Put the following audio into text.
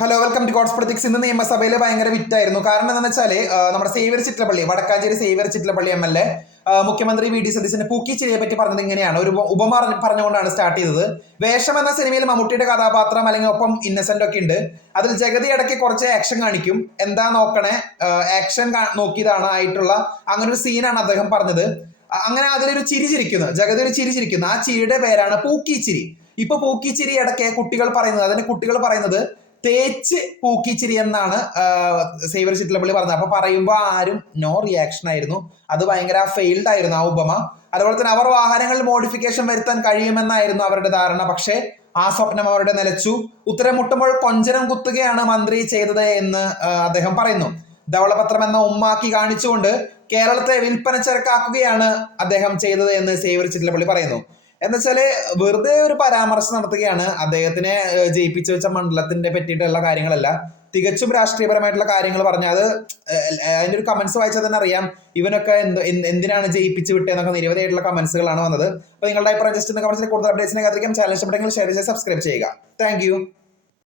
Hello welcome to God's politics. ഇന്ന് നിയമസഭയിൽ ഭയങ്കര വിറ്റായിരുന്നു. കാരണം എന്താണെന്ന് വെച്ചാൽ നമ്മുടെ Xavier Chittilappilly, Vadakkanchery Xavier Chittilappilly MLA മുഖ്യമന്ത്രി VD സതീശന്റെ പൂക്കിച്ചിരിയെ പറ്റി പറഞ്ഞത് ഇങ്ങനെയാണ്. ഒരു ഉപമ പറഞ്ഞുകൊണ്ടാണ് സ്റ്റാർട്ട് ചെയ്തത്. വേഷം എന്ന സിനിമയിൽ മമ്മൂട്ടിയുടെ കഥാപാത്രം അല്ലെങ്കിൽ ഒപ്പം ഇന്നസെന്റ് ഒക്കെ ഉണ്ട്. അതിൽ ജഗതി ഇടയ്ക്ക് കുറച്ച് ആക്ഷൻ കാണിക്കും. എന്താ നോക്കണേ, ആക്ഷൻ നോക്കിയതാണ് ആയിട്ടുള്ള അങ്ങനെ ഒരു സീനാണ് അദ്ദേഹം പറഞ്ഞത്. അങ്ങനെ അതിലൊരു ചിരി ചിരിക്കുന്നു, ജഗതി ഒരു ചിരി ചിരിക്കുന്നു. ആ ചിരിയുടെ പേരാണ് പൂക്കിച്ചിരി. ഇപ്പൊ പൂക്കിച്ചിരി ഇടയ്ക്ക് കുട്ടികൾ പറയുന്നത് തേച്ച് പൂക്കിച്ചിരി എന്നാണ് സേവ്യർ ചിറ്റലപ്പള്ളി പറഞ്ഞത്. അപ്പൊ പറയുമ്പോൾ ആരും നോ റിയാക്ഷൻ ആയിരുന്നു. അത് ഭയങ്കര ഫെയിൽഡ് ആയിരുന്നു ആ ഉപമ. അതുപോലെ തന്നെ അവർ വാഹനങ്ങളിൽ മോഡിഫിക്കേഷൻ വരുത്താൻ കഴിയുമെന്നായിരുന്നു അവരുടെ ധാരണ. പക്ഷേ ആ സ്വപ്നം അവരുടെ നിലച്ചു. ഉത്തരം മുട്ടുമ്പോൾ കൊഞ്ചനം കുത്തുകയാണ് മന്ത്രി ചെയ്തത് എന്ന് അദ്ദേഹം പറയുന്നു. ധവളപത്രം എന്ന ഉമ്മാക്കി കാണിച്ചുകൊണ്ട് കേരളത്തെ വിൽപ്പന ചരക്കാക്കുകയാണ് അദ്ദേഹം ചെയ്തത് എന്ന് സേവ്യർ ചിറ്റലപ്പള്ളി പറയുന്നു. എന്നുവെച്ചാല് വെറുതെ ഒരു പരാമർശം നടത്തുകയാണ്. അദ്ദേഹത്തിനെ ജയിപ്പിച്ചു വെച്ച മണ്ഡലത്തിന്റെ പറ്റിയിട്ടുള്ള കാര്യങ്ങളല്ല, തികച്ചും രാഷ്ട്രീയപരമായിട്ടുള്ള കാര്യങ്ങൾ പറഞ്ഞ അത് അതിന്റെ ഒരു കമന്റ്സ് വായിച്ചാൽ തന്നെ അറിയാം ഇവനൊക്കെ എന്തിനാണ് ജയിപ്പിച്ചു വിട്ടതെന്നൊക്കെ നിരവധിയായിട്ടുള്ള കമന്റ്സുകളാണ് വന്നത്. അപ്പൊ നിങ്ങളുടെ അഭിപ്രായം ജസ്റ്റ് കമന്റ്സിൽ കൂടുതൽ അപ്ഡേറ്റ്സിനെ കാത്തിരിക്കാം. ചാനൽ ഇഷ്ടപ്പെട്ടെങ്കിൽ ഷെയർ ചെയ്ത് സബ്സ്ക്രൈബ് ചെയ്യുക. താങ്ക്